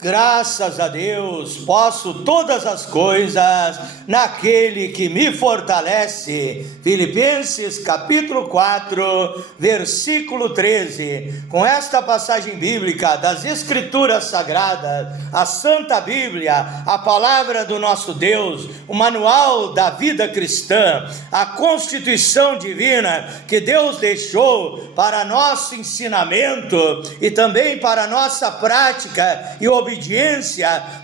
Graças a Deus, posso todas as coisas naquele que me fortalece. Filipenses capítulo 4, versículo 13. Com esta passagem bíblica das Escrituras Sagradas, a Santa Bíblia, a palavra do nosso Deus, o manual da vida cristã, a Constituição divina que Deus deixou para nosso ensinamento e também para nossa prática e obediência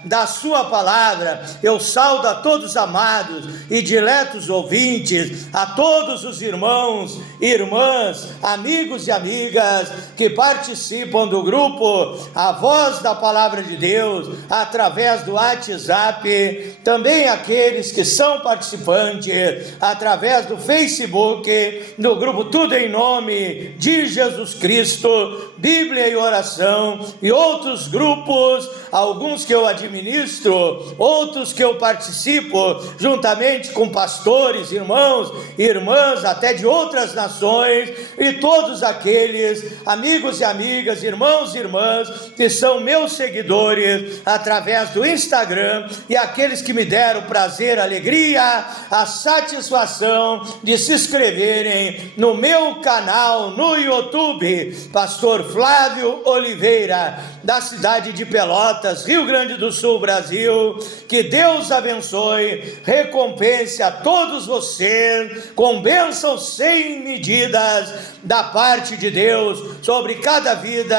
da sua palavra, eu saudo a todos os amados e diletos ouvintes, a todos os irmãos, irmãs, amigos e amigas que participam do grupo A Voz da Palavra de Deus, através do WhatsApp, também aqueles que são participantes através do Facebook, do grupo Tudo em Nome de Jesus Cristo, Bíblia e Oração e outros grupos, alguns que eu administro, outros que eu participo juntamente com pastores, irmãos, irmãs, até de outras nações, e todos aqueles amigos e amigas, irmãos e irmãs que são meus seguidores através do Instagram, e aqueles que me deram o prazer, a alegria, a satisfação de se inscreverem no meu canal no YouTube, Pastor Flávio Oliveira, da cidade de Pelotas, Rio Grande do Sul, Brasil. Que Deus abençoe, recompense a todos vocês com bênçãos sem medidas da parte de Deus sobre cada vida,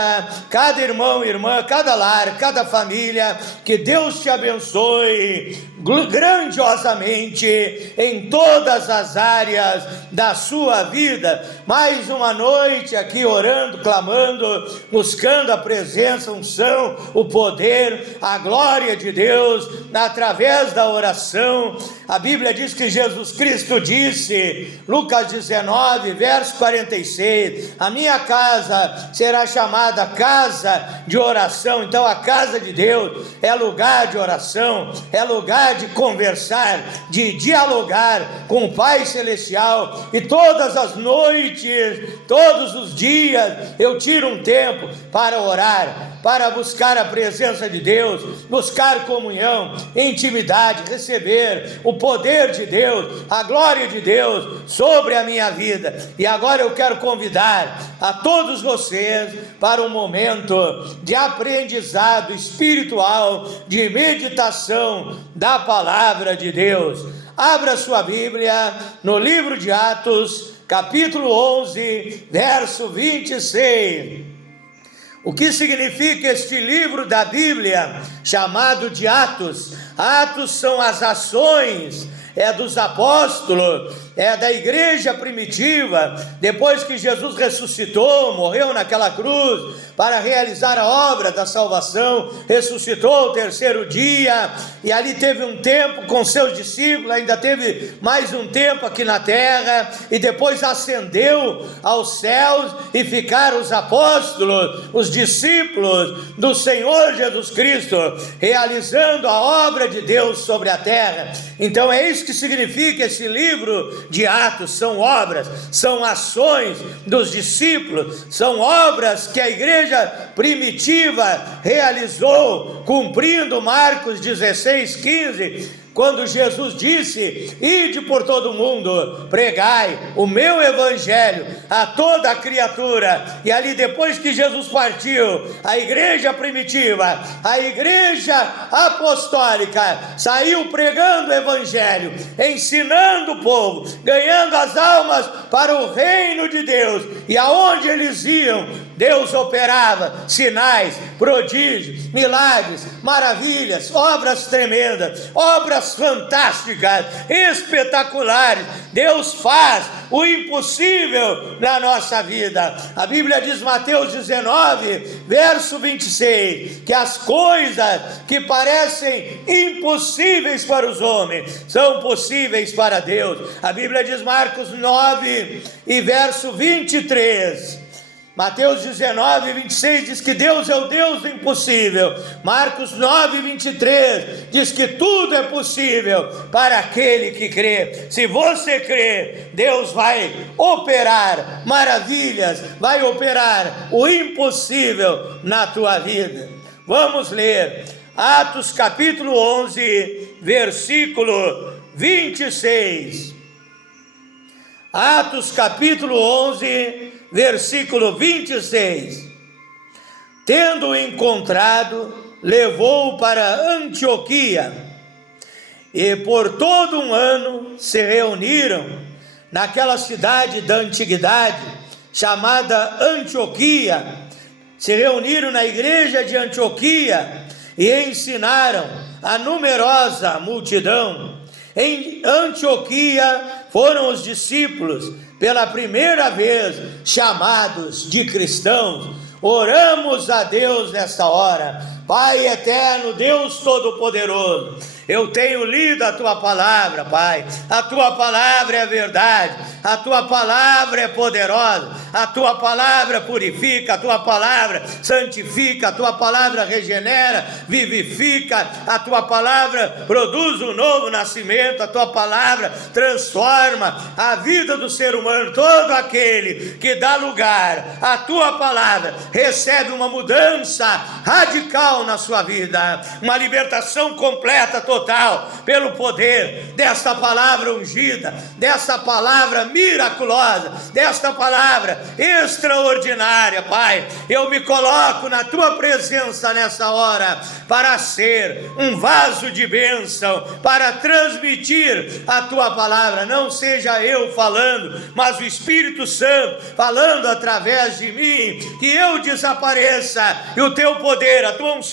cada irmão e irmã, cada lar, cada família. Que Deus te abençoe grandiosamente em todas as áreas da sua vida. Mais uma noite aqui orando, clamando, buscando a presença, a unção, o poder, a glória de Deus através da oração. A Bíblia diz que Jesus Cristo disse, Lucas 19, verso 46, a minha casa será chamada casa de oração. Então a casa de Deus é lugar de oração, é lugar de conversar, de dialogar com o Pai Celestial. E todas as noites, todos os dias, eu tiro um tempo para orar, para buscar a presença de Deus, buscar comunhão, intimidade, receber o poder de Deus, a glória de Deus sobre a minha vida. E agora eu quero convidar a todos vocês para um momento de aprendizado espiritual, de meditação da palavra de Deus. Abra sua Bíblia no livro de Atos, capítulo 11, verso 26. O que significa este livro da Bíblia chamado de Atos? Atos são as ações, dos apóstolos, da igreja primitiva, depois que Jesus ressuscitou, morreu naquela cruz para realizar a obra da salvação, ressuscitou ao terceiro dia, e ali teve um tempo com seus discípulos, ainda teve mais um tempo aqui na terra, e depois ascendeu aos céus, e ficaram os apóstolos, os discípulos do Senhor Jesus Cristo, realizando a obra de Deus sobre a terra. Então é isso que significa esse livro de Atos. São obras, são ações dos discípulos, são obras que a igreja primitiva realizou, cumprindo Marcos 16, 15, quando Jesus disse, ide por todo o mundo, pregai o meu evangelho a toda a criatura. E ali depois que Jesus partiu, a igreja primitiva, a igreja apostólica, saiu pregando o evangelho, ensinando o povo, ganhando as almas para o reino de Deus. E aonde eles iam, Deus operava sinais, prodígios, milagres, maravilhas, obras tremendas, obras fantásticas, espetaculares. Deus faz o impossível na nossa vida. A Bíblia diz, Mateus 19, verso 26, que as coisas que parecem impossíveis para os homens são possíveis para Deus. A Bíblia diz, Marcos 9 e verso 23, Mateus 19, 26 diz que Deus é o Deus do impossível. Marcos 9, 23 diz que tudo é possível para aquele que crê. Se você crê, Deus vai operar maravilhas, vai operar o impossível na tua vida. Vamos ler Atos capítulo 11, versículo 26. Atos capítulo 11, versículo 26. Tendo-o encontrado, levou-o para Antioquia, e por todo um ano se reuniram naquela cidade da antiguidade, chamada Antioquia. Se reuniram na igreja de Antioquia e ensinaram a numerosa multidão. Em Antioquia foram os discípulos pela primeira vez chamados de cristãos. Oramos a Deus nesta hora. Pai eterno, Deus Todo-Poderoso, eu tenho lido a Tua palavra, Pai. A Tua palavra é verdade, a Tua palavra é poderosa, a Tua palavra purifica, a Tua palavra santifica, a Tua palavra regenera, vivifica, a Tua palavra produz um novo nascimento, a Tua palavra transforma a vida do ser humano. Todo aquele que dá lugar à Tua palavra recebe uma mudança radical na sua vida, uma libertação completa, total, pelo poder desta palavra ungida, desta palavra miraculosa, desta palavra extraordinária. Pai, eu me coloco na Tua presença nessa hora para ser um vaso de bênção, para transmitir a Tua palavra. Não seja eu falando, mas o Espírito Santo falando através de mim, que eu desapareça e o Teu poder, a Tua unção,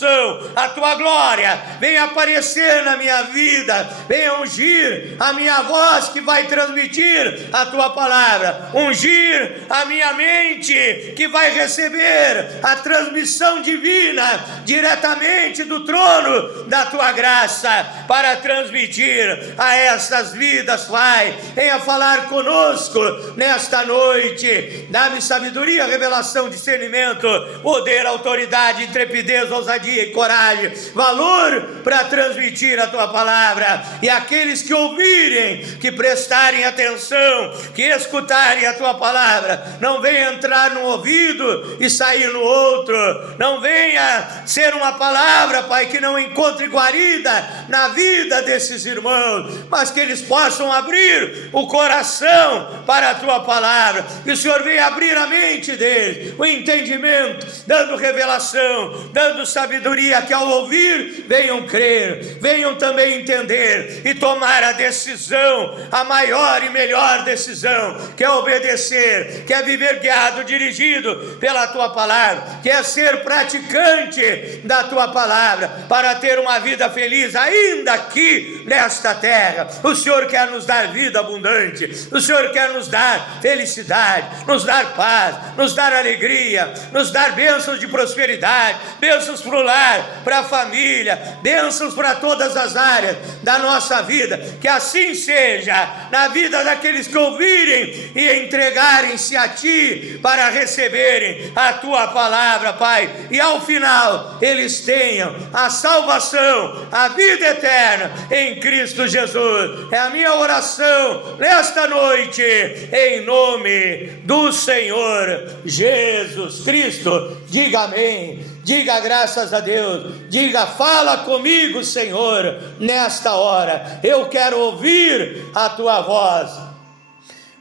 a Tua glória venha aparecer na minha vida, venha ungir a minha voz que vai transmitir a Tua palavra, ungir a minha mente que vai receber a transmissão divina diretamente do trono da Tua graça, para transmitir a essas vidas. Pai, venha falar conosco nesta noite, dá-me sabedoria, revelação, discernimento, poder, autoridade, intrepidez, ousadia e coragem, valor para transmitir a Tua palavra. E aqueles que ouvirem, que prestarem atenção, que escutarem a Tua palavra, não venha entrar num ouvido e sair no outro, não venha ser uma palavra, Pai, que não encontre guarida na vida desses irmãos, mas que eles possam abrir o coração para a Tua palavra, que o Senhor venha abrir a mente deles, o entendimento, dando revelação, dando sabedoria, que ao ouvir venham crer, venham também entender e tomar a decisão, a maior e melhor decisão, que é obedecer, que é viver guiado, dirigido pela Tua palavra, que é ser praticante da Tua palavra, para ter uma vida feliz ainda aqui nesta terra. O Senhor quer nos dar vida abundante, o Senhor quer nos dar felicidade, nos dar paz, nos dar alegria, nos dar bênçãos de prosperidade, bênçãos para o lar, para a família, bênçãos para todas as áreas da nossa vida. Que assim seja na vida daqueles que ouvirem e entregarem-se a Ti para receberem a Tua palavra, Pai, e ao final eles tenham a salvação, a vida eterna em Cristo Jesus. É a minha oração nesta noite, em nome do Senhor Jesus Cristo. Diga amém, diga graças a Deus, diga: fala comigo, Senhor, nesta hora, eu quero ouvir a Tua voz.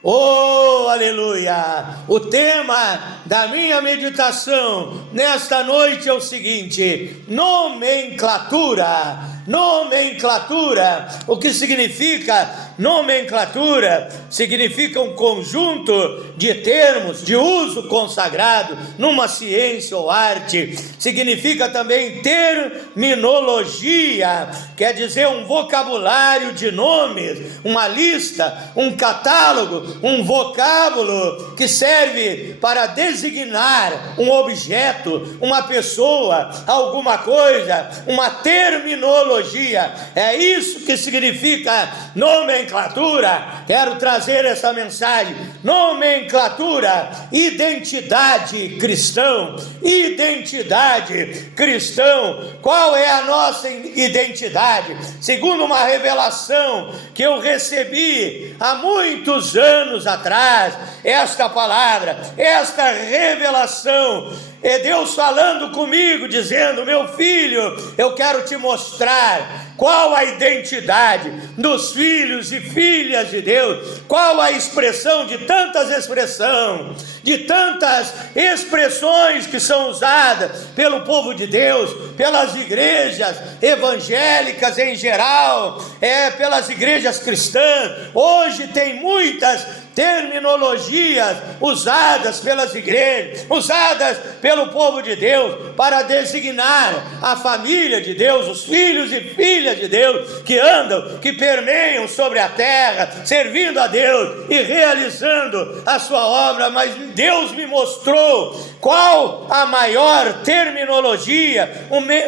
Oh, aleluia! O tema da minha meditação nesta noite é o seguinte: nomenclatura. Nomenclatura. O que significa nomenclatura? Significa um conjunto de termos de uso consagrado numa ciência ou arte. Significa também terminologia, quer dizer um vocabulário de nomes, uma lista, um catálogo, um vocábulo que serve para designar um objeto, uma pessoa, alguma coisa, uma terminologia. É isso que significa nomenclatura. Quero trazer essa mensagem: nomenclatura, identidade cristã. Identidade cristã. Qual é a nossa identidade? Segundo uma revelação que eu recebi há muitos anos atrás, esta palavra, esta revelação é Deus falando comigo, dizendo: meu filho, eu quero te mostrar qual a identidade dos filhos e filhas de Deus, qual a expressão de tantas expressões que são usadas pelo povo de Deus, pelas igrejas evangélicas em geral, pelas igrejas cristãs. Hoje tem muitas terminologias usadas pelas igrejas, usadas pelo povo de Deus, para designar a família de Deus, os filhos e filhas de Deus, que andam, que permeiam sobre a terra, servindo a Deus e realizando a sua obra. Mas Deus me mostrou qual a maior terminologia,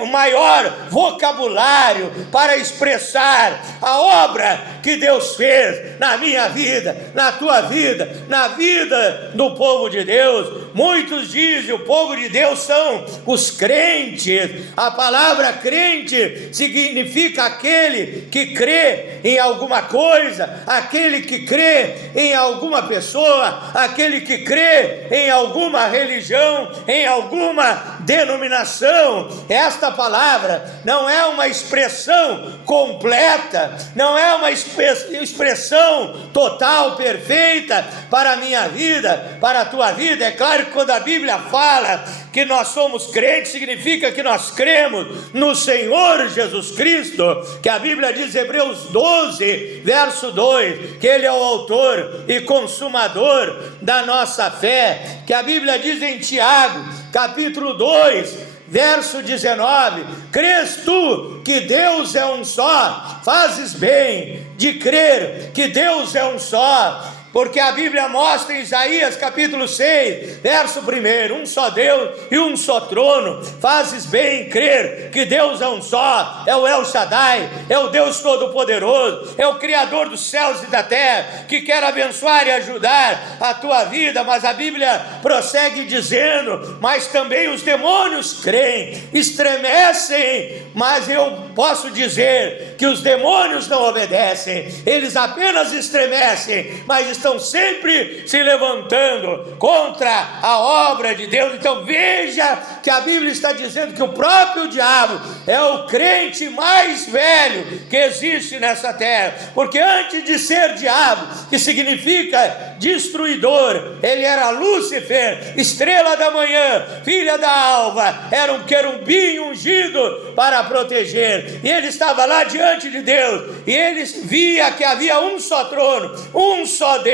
o maior vocabulário para expressar a obra que Deus fez na minha vida, na tua vida, na vida do povo de Deus. Muitos dizem: o povo de Deus são os crentes. A palavra crente significa aquele que crê em alguma coisa, aquele que crê em alguma pessoa, aquele que crê em alguma religião, em alguma denominação. Esta palavra não é uma expressão completa, não é uma expressão total, perfeita para a minha vida, para a tua vida. É claro que quando a Bíblia fala que nós somos crentes, significa que nós cremos no Senhor Jesus Cristo, que a Bíblia diz, Hebreus 12, verso 2, que Ele é o autor e consumador da nossa fé, que a Bíblia diz em Tiago, capítulo 2, verso 19: crês tu que Deus é um só? Fazes bem de crer que Deus é um só, porque a Bíblia mostra em Isaías capítulo 6, verso 1, um só Deus e um só trono. Fazes bem em crer que Deus é um só, é o El Shaddai, é o Deus Todo-Poderoso, é o Criador dos céus e da terra, que quer abençoar e ajudar a tua vida. Mas a Bíblia prossegue dizendo: mas também os demônios creem, estremecem. Mas eu posso dizer que os demônios não obedecem, eles apenas estremecem, mas estão sempre se levantando contra a obra de Deus. Então veja que a Bíblia está dizendo que o próprio diabo é o crente mais velho que existe nessa terra, porque antes de ser diabo, que significa destruidor, ele era Lúcifer, estrela da manhã, filha da alva, era um querubim ungido para proteger, e ele estava lá diante de Deus, e ele via que havia um só trono, um só Deus,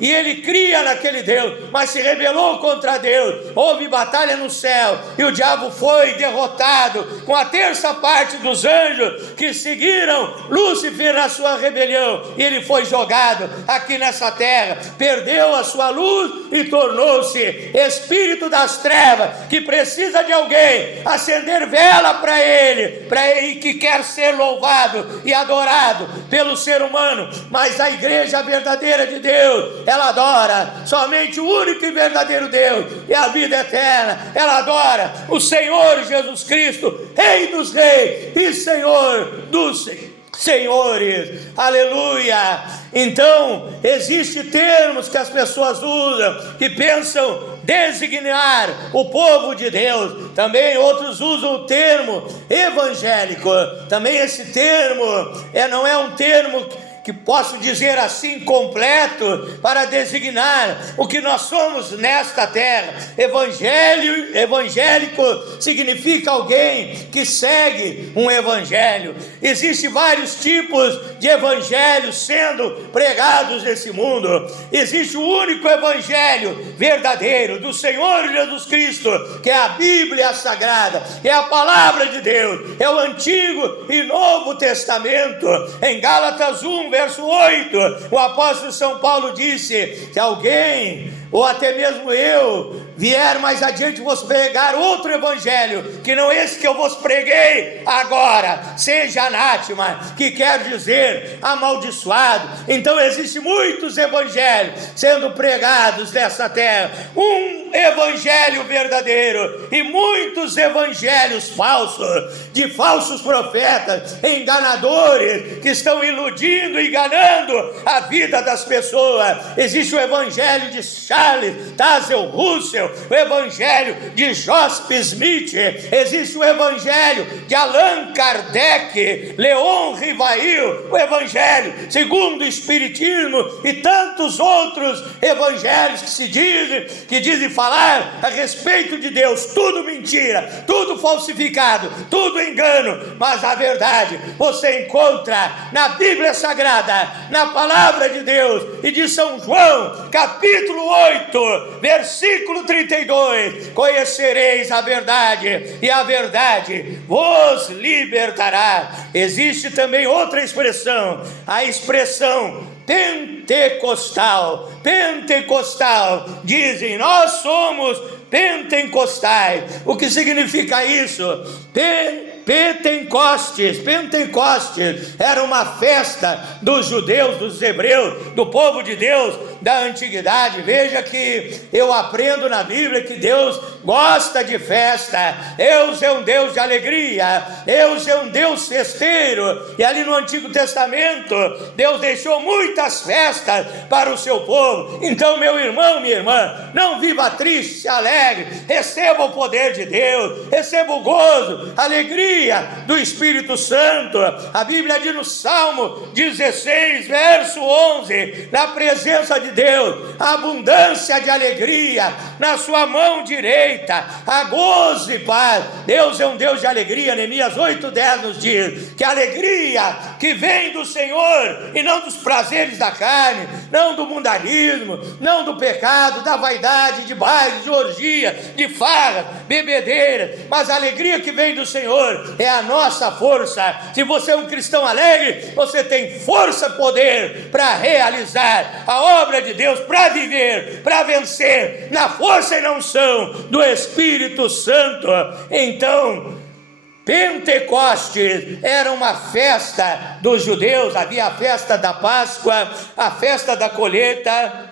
e ele cria naquele Deus, mas se rebelou contra Deus. Houve batalha no céu, e o diabo foi derrotado, com a terça parte dos anjos que seguiram Lúcifer na sua rebelião, e ele foi jogado aqui nessa terra, perdeu a sua luz e tornou-se espírito das trevas, que precisa de alguém acender vela para ele que quer ser louvado e adorado pelo ser humano. Mas a igreja verdadeira de Deus, ela adora somente o único e verdadeiro Deus e a vida eterna. Ela adora o Senhor Jesus Cristo, Rei dos reis e Senhor dos senhores. Aleluia! Então, existem termos que as pessoas usam, que pensam designar o povo de Deus. Também outros usam o termo evangélico. Também esse termo não é um termo que posso dizer assim completo para designar o que nós somos nesta terra. Evangélico significa alguém que segue um evangelho. Existem vários tipos de evangelhos sendo pregados nesse mundo. Existe o único evangelho verdadeiro do Senhor Jesus Cristo, que é a Bíblia Sagrada, é a palavra de Deus, é o Antigo e Novo Testamento. Em Gálatas 1, verso 8, o apóstolo São Paulo disse: se alguém, ou até mesmo eu, vier mais adiante vos pregar outro evangelho, que não esse que eu vos preguei agora, seja anátema, que quer dizer amaldiçoado. Então existem muitos evangelhos sendo pregados nessa terra, um evangelho verdadeiro e muitos evangelhos falsos, de falsos profetas, enganadores, que estão iludindo e enganando a vida das pessoas. Existe o evangelho de Charles Charles Tazel Russell, o evangelho de Joseph Smith, existe o evangelho de Allan Kardec, Leon Rivail, o evangelho segundo o Espiritismo e tantos outros evangelhos que dizem falar a respeito de Deus. Tudo mentira, tudo falsificado, tudo engano, mas a verdade você encontra na Bíblia Sagrada, na palavra de Deus. E de São João, capítulo 8, versículo 32, conhecereis a verdade, e a verdade vos libertará. Existe também outra expressão, a expressão pentecostal. Pentecostal, dizem, nós somos pentecostais. O que significa isso? Pentecostes era uma festa dos judeus, dos hebreus, do povo de Deus da antiguidade. Veja que eu aprendo na Bíblia que Deus gosta de festa. Deus é um Deus de alegria, Deus é um Deus festeiro. E ali no Antigo Testamento Deus deixou muitas festas para o seu povo. Então, meu irmão, minha irmã, não viva triste, se alegre, receba o poder de Deus, receba o gozo, a alegria do Espírito Santo. A Bíblia diz no Salmo 16, verso 11, na presença de Deus, a abundância de alegria, na sua mão direita, a gozo e paz. Deus é um Deus de alegria. Neemias 8:10 nos diz que a alegria que vem do Senhor e não dos prazeres da carne, não do mundanismo, não do pecado, da vaidade, de baile, de orgia, de farra, bebedeira, mas a alegria que vem do Senhor é a nossa força. Se você é um cristão alegre, você tem força, poder para realizar a obra de Deus, para viver, para vencer na força e na unção do Espírito Santo. Então, Pentecostes era uma festa dos judeus. Havia a festa da Páscoa, a festa da colheita,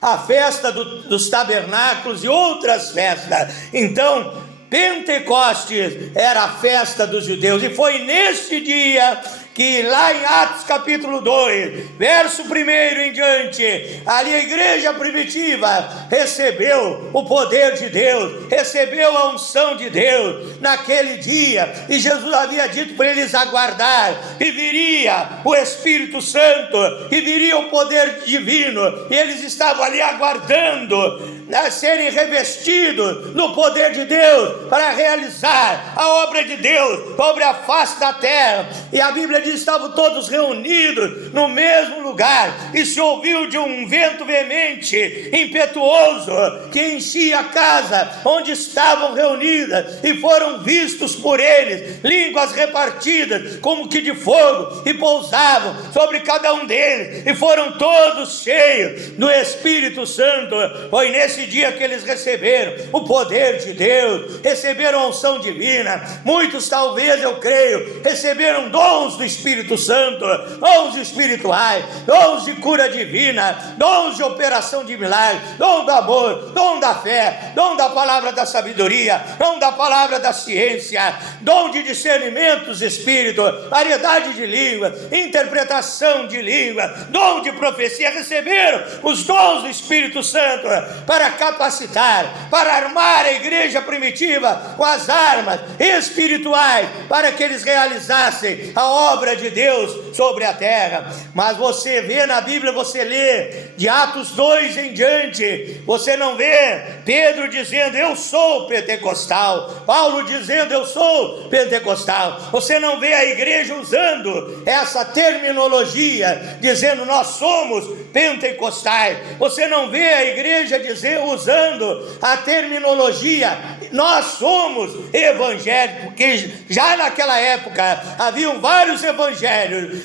a festa dos tabernáculos e outras festas. Então, Pentecostes era a festa dos judeus, e foi neste dia que lá em Atos capítulo 2, verso 1 em diante, ali a igreja primitiva recebeu o poder de Deus, recebeu a unção de Deus naquele dia, e Jesus havia dito para eles aguardar, e viria o Espírito Santo, e viria o poder divino, e eles estavam ali aguardando a serem revestidos no poder de Deus, para realizar a obra de Deus sobre a face da terra. E a Bíblia diz que estavam todos reunidos no mesmo lugar, e se ouviu de um vento veemente, impetuoso, que enchia a casa onde estavam reunidas, e foram vistos por eles línguas repartidas como que de fogo, e pousavam sobre cada um deles, e foram todos cheios do Espírito Santo. Foi nesse dia que eles receberam o poder de Deus, receberam a unção divina. Muitos, talvez, eu creio, receberam dons do Espírito Santo, dons espirituais, dons de cura divina, dons de operação de milagres, dom do amor, dom da fé, dom da palavra da sabedoria, dom da palavra da ciência, dom de discernimento dos espíritos, variedade de língua, interpretação de língua, dom de profecia. Receberam os dons do Espírito Santo para capacitar, para armar a igreja primitiva com as armas espirituais, para que eles realizassem a obra de Deus sobre a terra. Mas você vê na Bíblia, você lê de Atos 2 em diante, você não vê Pedro dizendo eu sou pentecostal, Paulo dizendo eu sou pentecostal. Você não vê a igreja usando essa terminologia, dizendo nós somos pentecostais. Você não vê a igreja usando a terminologia nós somos evangélicos, porque já naquela época haviam vários evangelhos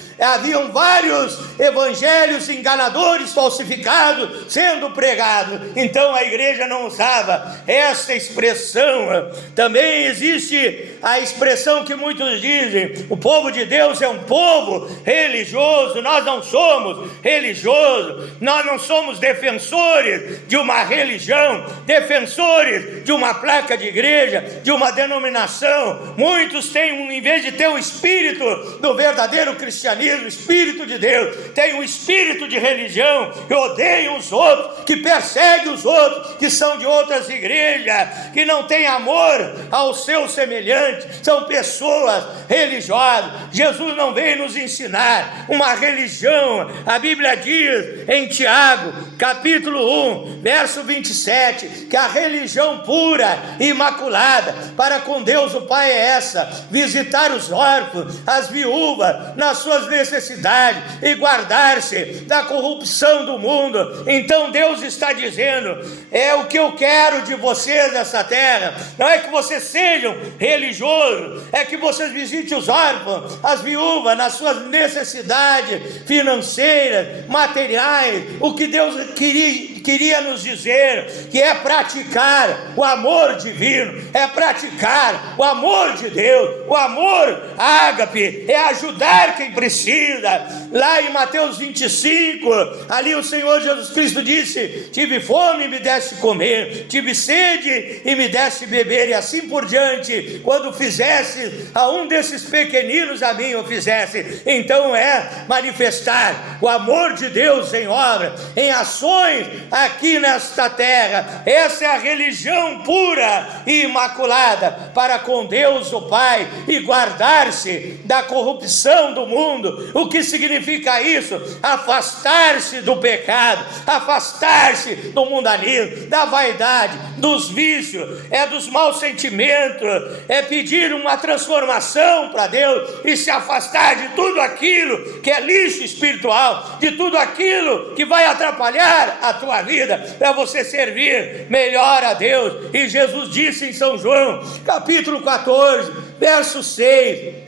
enganadores, falsificados, sendo pregados. Então a igreja não usava essa expressão. Também existe a expressão que muitos dizem: o povo de Deus é um povo religioso. Nós não somos religiosos, nós não somos defensores de uma religião, defensores de uma placa época de igreja, de uma denominação, muitos têm, em vez de ter o espírito do verdadeiro cristianismo, o espírito de Deus, tem um espírito de religião, que odeiam os outros, que perseguem os outros, que são de outras igrejas, que não têm amor ao seu semelhante, são pessoas religiosas. Jesus não veio nos ensinar uma religião. A Bíblia diz em Tiago, capítulo 1, verso 27, que a religião pura e imaculada para com Deus o Pai é essa: visitar os órfãos, as viúvas nas suas necessidades e guardar-se da corrupção do mundo. Então Deus está dizendo: é o que eu quero de vocês nessa terra, não é que vocês sejam religiosos, é que vocês visitem os órfãos, as viúvas nas suas necessidades financeiras, materiais. O que Deus queria nos dizer, que é praticar o amor divino, é praticar o amor de Deus, o amor ágape, é ajudar quem precisa. Lá em Mateus 25, ali o Senhor Jesus Cristo disse: tive fome e me deste comer, tive sede e me deste beber, e assim por diante, quando fizesse a um desses pequeninos, a mim o fizesse. Então é manifestar o amor de Deus em obra, em ações aqui nesta terra. Essa é a religião pura e imaculada para com Deus o Pai, e guardar-se da corrupção do mundo. O que significa isso? Afastar-se do pecado, afastar-se do mundanismo, da vaidade, dos vícios, dos maus sentimentos, é pedir uma transformação para Deus e se afastar de tudo aquilo que é lixo espiritual, de tudo aquilo que vai atrapalhar a tua vida, para você servir melhor a Deus. E Jesus disse em São João, capítulo 14, verso 6,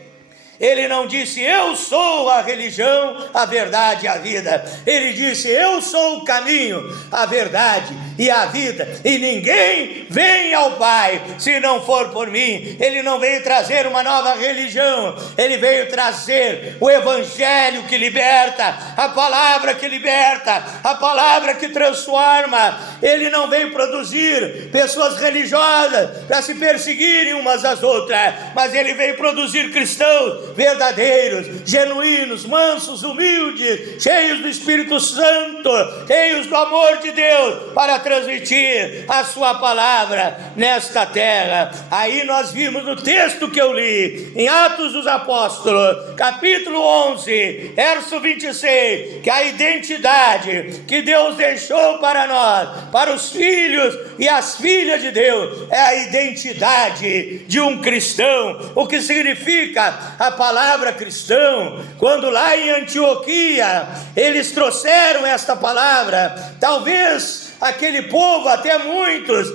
ele não disse: eu sou a religião, a verdade e a vida. Ele disse: eu sou o caminho, a verdade e a vida, e ninguém vem ao Pai se não for por mim. Ele não veio trazer uma nova religião, ele veio trazer o evangelho que liberta, a palavra que liberta, a palavra que transforma. Ele não veio produzir pessoas religiosas para se perseguirem umas às outras, mas ele veio produzir cristãos verdadeiros, genuínos, mansos, humildes, cheios do Espírito Santo, cheios do amor de Deus, para transmitir a sua palavra nesta terra. Aí nós vimos no texto que eu li, em Atos dos Apóstolos, capítulo 11, verso 26, que a identidade que Deus deixou para nós, para os filhos e as filhas de Deus, é a identidade de um cristão. O que significa a palavra cristão? Quando lá em Antioquia eles trouxeram esta palavra, talvez aquele povo, até muitos,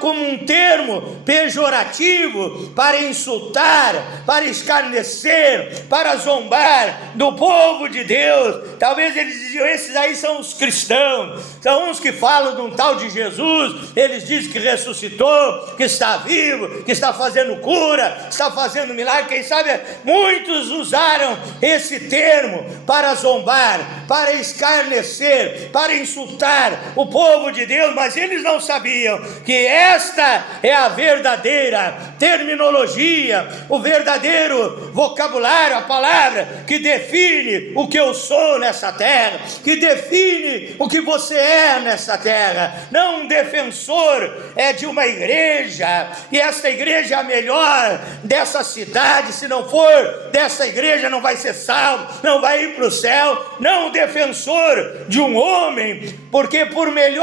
como um termo pejorativo para insultar, para escarnecer, para zombar do povo de Deus. Talvez eles diziam: esses aí são os cristãos, são uns que falam de um tal de Jesus, eles dizem que ressuscitou, que está vivo, que está fazendo cura, está fazendo milagre. Quem sabe muitos usaram esse termo para zombar, para escarnecer, para insultar o povo de Deus, mas eles não sabiam que esta é a verdadeira terminologia, o verdadeiro vocabulário, a palavra que define o que eu sou nessa terra, que define o que você é nessa terra. Não um defensor de uma igreja, e esta igreja é a melhor dessa cidade, se não for dessa igreja não vai ser salvo, não vai ir para o céu. Não um defensor de um homem, porque por melhor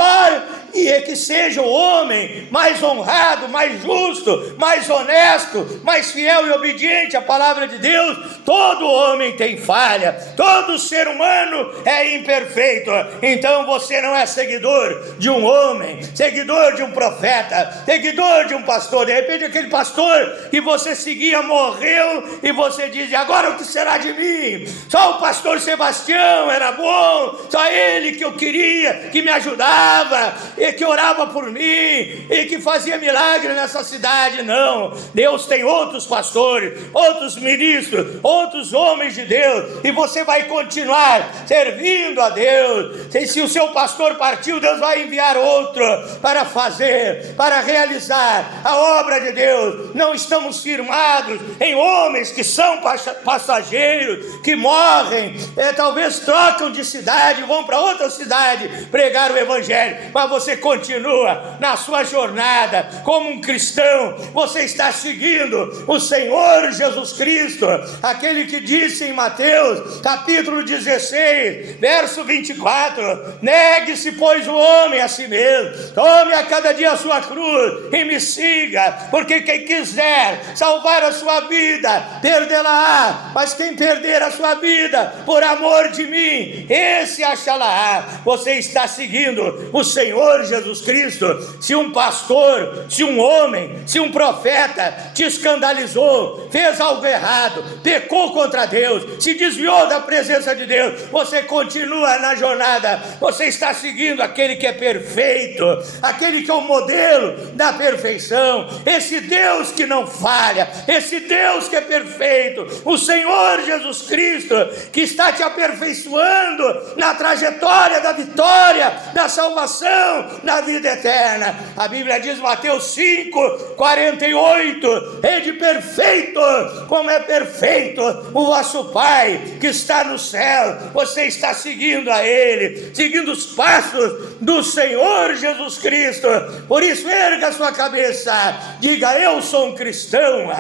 e é que seja o homem mais honrado, mais justo, mais honesto, mais fiel e obediente à palavra de Deus, todo homem tem falha, todo ser humano é imperfeito. Então você não é seguidor de um homem, seguidor de um profeta, seguidor de um pastor. De repente aquele pastor que você seguia morreu e você diz: agora o que será de mim? Só o pastor Sebastião era bom, só ele que eu queria, que me ajudava. e que orava por mim, e que fazia milagre nessa cidade. Não, Deus tem outros pastores, outros ministros, outros homens de Deus, e você vai continuar servindo a Deus. Se o seu pastor partiu, Deus vai enviar outro para fazer, para realizar a obra de Deus. Não estamos firmados em homens que são passageiros, que morrem, talvez trocam de cidade, vão para outra cidade pregar o evangelho, mas você continua na sua jornada como um cristão. Você está seguindo o Senhor Jesus Cristo, aquele que disse em Mateus capítulo 16 verso 24: negue-se pois o homem a si mesmo, tome a cada dia a sua cruz e me siga, porque quem quiser salvar a sua vida perdê-la-á, mas quem perder a sua vida por amor de mim, esse achará. Você está seguindo o Senhor Jesus Cristo. Se um pastor, se um homem, se um profeta te escandalizou, fez algo errado, pecou contra Deus, se desviou da presença de Deus, você continua na jornada. Você está seguindo aquele que é perfeito, aquele que é o modelo da perfeição, esse Deus que não falha, esse Deus que é perfeito, o Senhor Jesus Cristo, que está te aperfeiçoando na trajetória da vitória, da salvação, da vida eterna. A Bíblia diz, Mateus 5:48, ede perfeito, como é perfeito o vosso Pai que está no céu. Você está seguindo a Ele, seguindo os passos do Senhor Jesus Cristo. Por isso, erga a sua cabeça, diga: eu sou um cristão,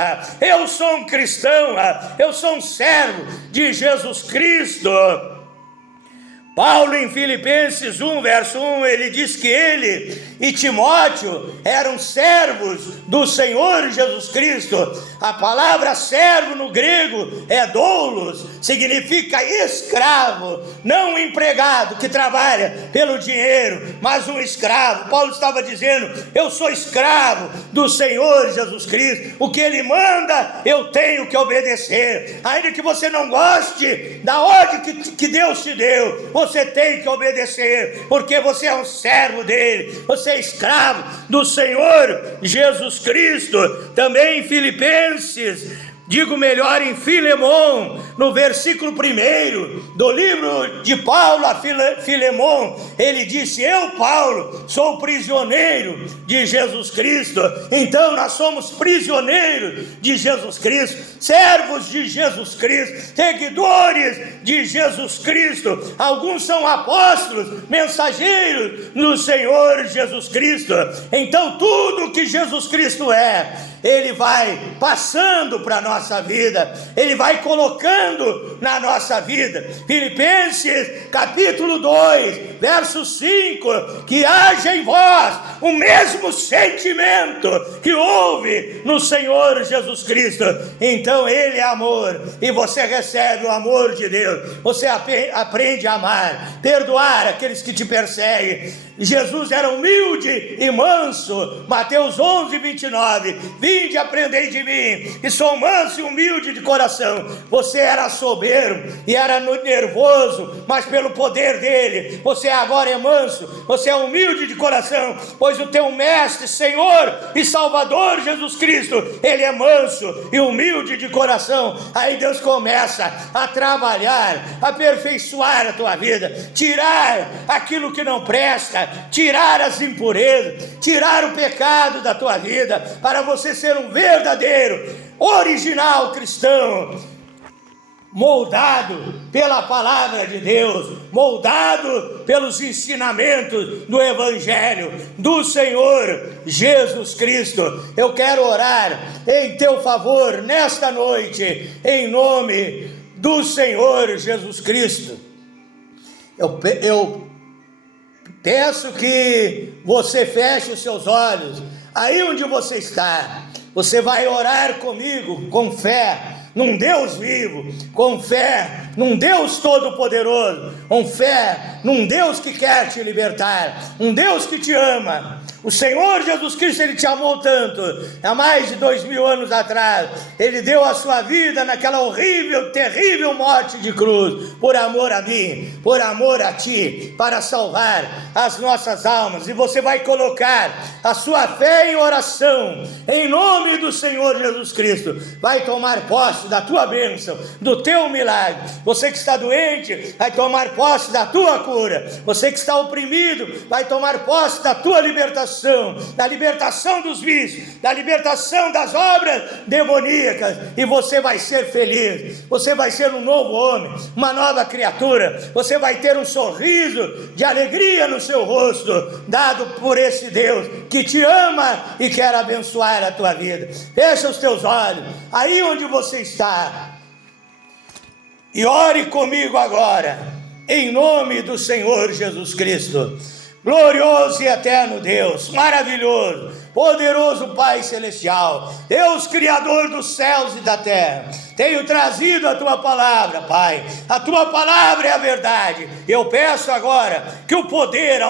eu sou um cristão, eu sou um servo de Jesus Cristo. Paulo, em Filipenses 1, verso 1, ele diz que ele e Timóteo eram servos do Senhor Jesus Cristo. A palavra servo no grego é doulos, significa escravo, não um empregado que trabalha pelo dinheiro, mas um escravo. Paulo estava dizendo: eu sou escravo do Senhor Jesus Cristo, o que Ele manda eu tenho que obedecer, ainda que você não goste da ordem que Deus te deu, você tem que obedecer, porque você é um servo dele, você é escravo do Senhor Jesus Cristo. Também em Filipenses, digo melhor, em Filemon, no versículo 1 do livro de Paulo a Filemon, ele disse: eu, Paulo, sou prisioneiro de Jesus Cristo. Então nós somos prisioneiros de Jesus Cristo, servos de Jesus Cristo, seguidores de Jesus Cristo. Alguns são apóstolos, mensageiros do Senhor Jesus Cristo. Então tudo que Jesus Cristo é, Ele vai passando para a nossa vida, Ele vai colocando na nossa vida. Filipenses capítulo 2, verso 5, que haja em vós o mesmo sentimento que houve no Senhor Jesus Cristo. Então Ele é amor, e você recebe o amor de Deus, você aprende a amar, perdoar aqueles que te perseguem. Jesus era humilde e manso, Mateus 11, 29, vinde, aprendei de mim, que sou manso e humilde de coração. Você era soberbo e era nervoso, mas pelo poder dele, você agora é manso, você é humilde de coração, pois o teu mestre, Senhor e Salvador Jesus Cristo, ele é manso e humilde de coração. Aí Deus começa a trabalhar, a aperfeiçoar a tua vida, tirar aquilo que não presta, tirar as impurezas, tirar o pecado da tua vida, para você ser um verdadeiro, original cristão, moldado pela palavra de Deus, moldado pelos ensinamentos do Evangelho do Senhor Jesus Cristo. Eu quero orar em teu favor nesta noite, em nome do Senhor Jesus Cristo. Eu peço que você feche os seus olhos, aí onde você está. Você vai orar comigo com fé, num Deus vivo, com fé num Deus todo-poderoso, com fé num Deus que quer te libertar, um Deus que te ama. O Senhor Jesus Cristo, Ele te amou tanto, há mais de 2000 anos atrás, Ele deu a sua vida naquela horrível, terrível morte de cruz, por amor a mim, por amor a ti, para salvar as nossas almas. E você vai colocar a sua fé em oração, em nome do Senhor Jesus Cristo, vai tomar posse da tua bênção, do teu milagre. Você que está doente, vai tomar posse da tua cura. Você que está oprimido, vai tomar posse da tua libertação, da libertação dos vícios, da libertação das obras demoníacas, e você vai ser feliz, você vai ser um novo homem, uma nova criatura, você vai ter um sorriso de alegria no seu rosto, dado por esse Deus que te ama e quer abençoar a tua vida. Fecha os teus olhos, aí onde você está, e ore comigo agora, em nome do Senhor Jesus Cristo. Glorioso e eterno Deus, maravilhoso, poderoso Pai Celestial, Deus Criador dos céus e da terra, tenho trazido a Tua palavra, Pai, a Tua palavra é a verdade. Eu peço agora que o poder, a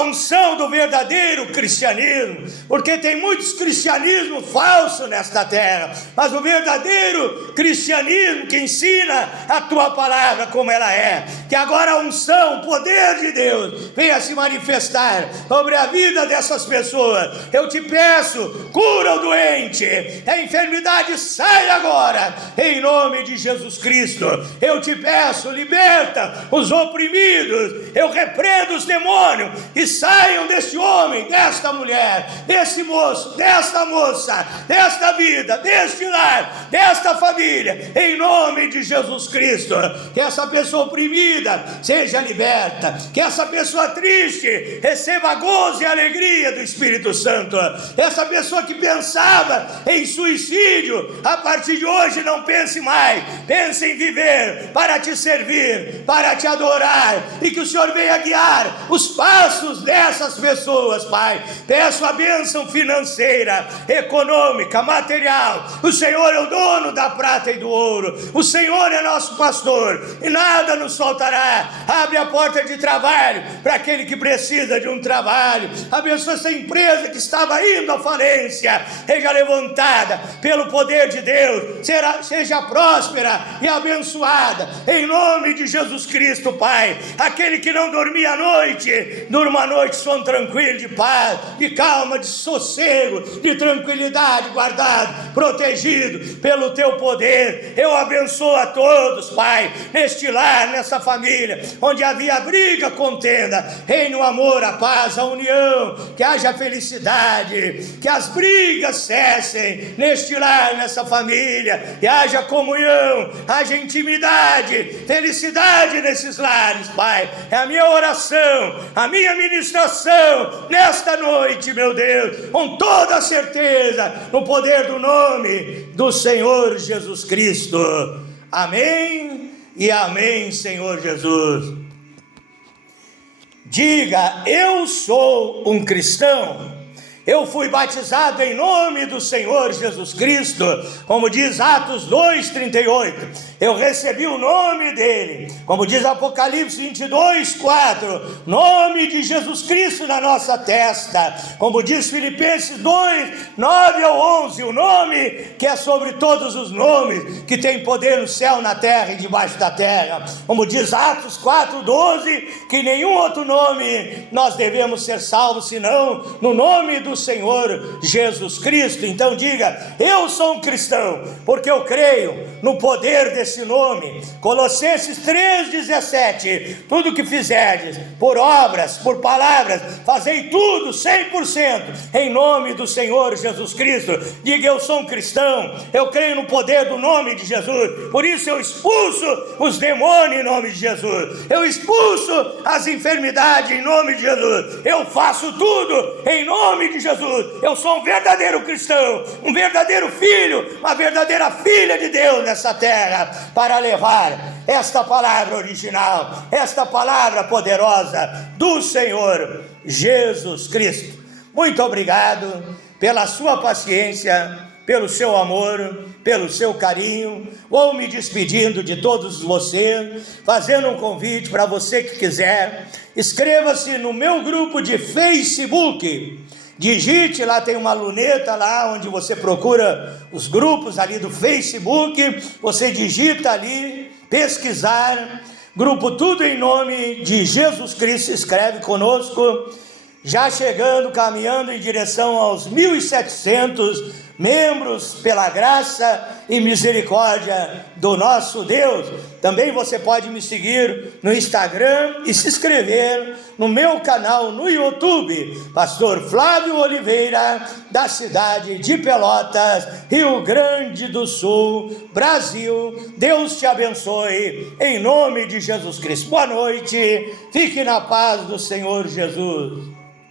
unção do verdadeiro cristianismo, porque tem muitos cristianismos falsos nesta terra, mas o verdadeiro cristianismo que ensina a Tua palavra como ela é, que agora a unção, o poder de Deus venha se manifestar sobre a vida dessas pessoas. Eu te peço, cura o doente, a enfermidade sai agora, em nome de Jesus Cristo. Eu te peço, liberta os oprimidos, eu repreendo os demônios e saiam deste homem, desta mulher, deste moço, desta moça, desta vida, deste lar, desta família, em nome de Jesus Cristo. Que essa pessoa oprimida seja liberta, que essa pessoa triste receba gozo e alegria do Espírito Santo. Essa pessoa que pensava em suicídio, a partir de hoje não pense mais, pense em viver para te servir, para te adorar, e que o Senhor venha guiar os passos dessas pessoas, Pai. Peço a bênção financeira, econômica, material. O Senhor é o dono da prata e do ouro, o Senhor é nosso pastor e nada nos faltará. Abre a porta de trabalho para aquele que precisa de um trabalho. Abençoa essa empresa que estava indo à falência, seja levantada pelo poder de Deus, seja próspera e abençoada, em nome de Jesus Cristo, Pai. Aquele que não dormia à noite, durma a noite sono tranquilo, de paz, de calma, de sossego, de tranquilidade, guardado, protegido pelo Teu poder. Eu abençoo a todos, Pai, neste lar, nessa família, onde havia briga, contenda, reine o amor, a paz, a união, que haja felicidade, que as brigas cessem neste lar, nessa família, que haja comunhão, haja intimidade, felicidade nesses lares, Pai. É a minha oração, a minha ministração nesta noite, meu Deus, com toda certeza, no poder do nome do Senhor Jesus Cristo. Amém e amém, Senhor Jesus. Diga: eu sou um cristão. Eu fui batizado em nome do Senhor Jesus Cristo, como diz Atos 2,38. Eu recebi o nome dele, como diz Apocalipse 22,4. Nome de Jesus Cristo na nossa testa, como diz Filipenses 2,9 ao 11. O nome que é sobre todos os nomes, que tem poder no céu, na terra e debaixo da terra. Como diz Atos 4,12, que nenhum outro nome nós devemos ser salvos, senão no nome do Senhor Jesus Cristo. Então diga: eu sou um cristão, porque eu creio no poder desse nome. Colossenses 3,17. Tudo que fizerdes, por obras, por palavras, fazei tudo 100% em nome do Senhor Jesus Cristo. Diga: eu sou um cristão, eu creio no poder do nome de Jesus, por isso eu expulso os demônios em nome de Jesus, eu expulso as enfermidades em nome de Jesus, eu faço tudo em nome de Jesus. Eu sou um verdadeiro cristão, um verdadeiro filho, uma verdadeira filha de Deus nessa terra, para levar esta palavra original, esta palavra poderosa do Senhor Jesus Cristo. Muito obrigado pela sua paciência pelo seu amor, pelo seu carinho. Vou me despedindo de todos vocês, fazendo um convite para você que quiser. Inscreva-se no meu grupo de Facebook. Digite, lá tem uma luneta lá onde você procura os grupos ali do Facebook. Você digita ali, pesquisar, grupo Tudo em Nome de Jesus Cristo, escreve conosco. Já chegando, caminhando em direção aos 1.700 membros, pela graça e misericórdia do nosso Deus. Também você pode me seguir no Instagram e se inscrever no meu canal no YouTube, Pastor Flávio Oliveira, da cidade de Pelotas, Rio Grande do Sul, Brasil. Deus te abençoe, em nome de Jesus Cristo. Boa noite, fique na paz do Senhor Jesus.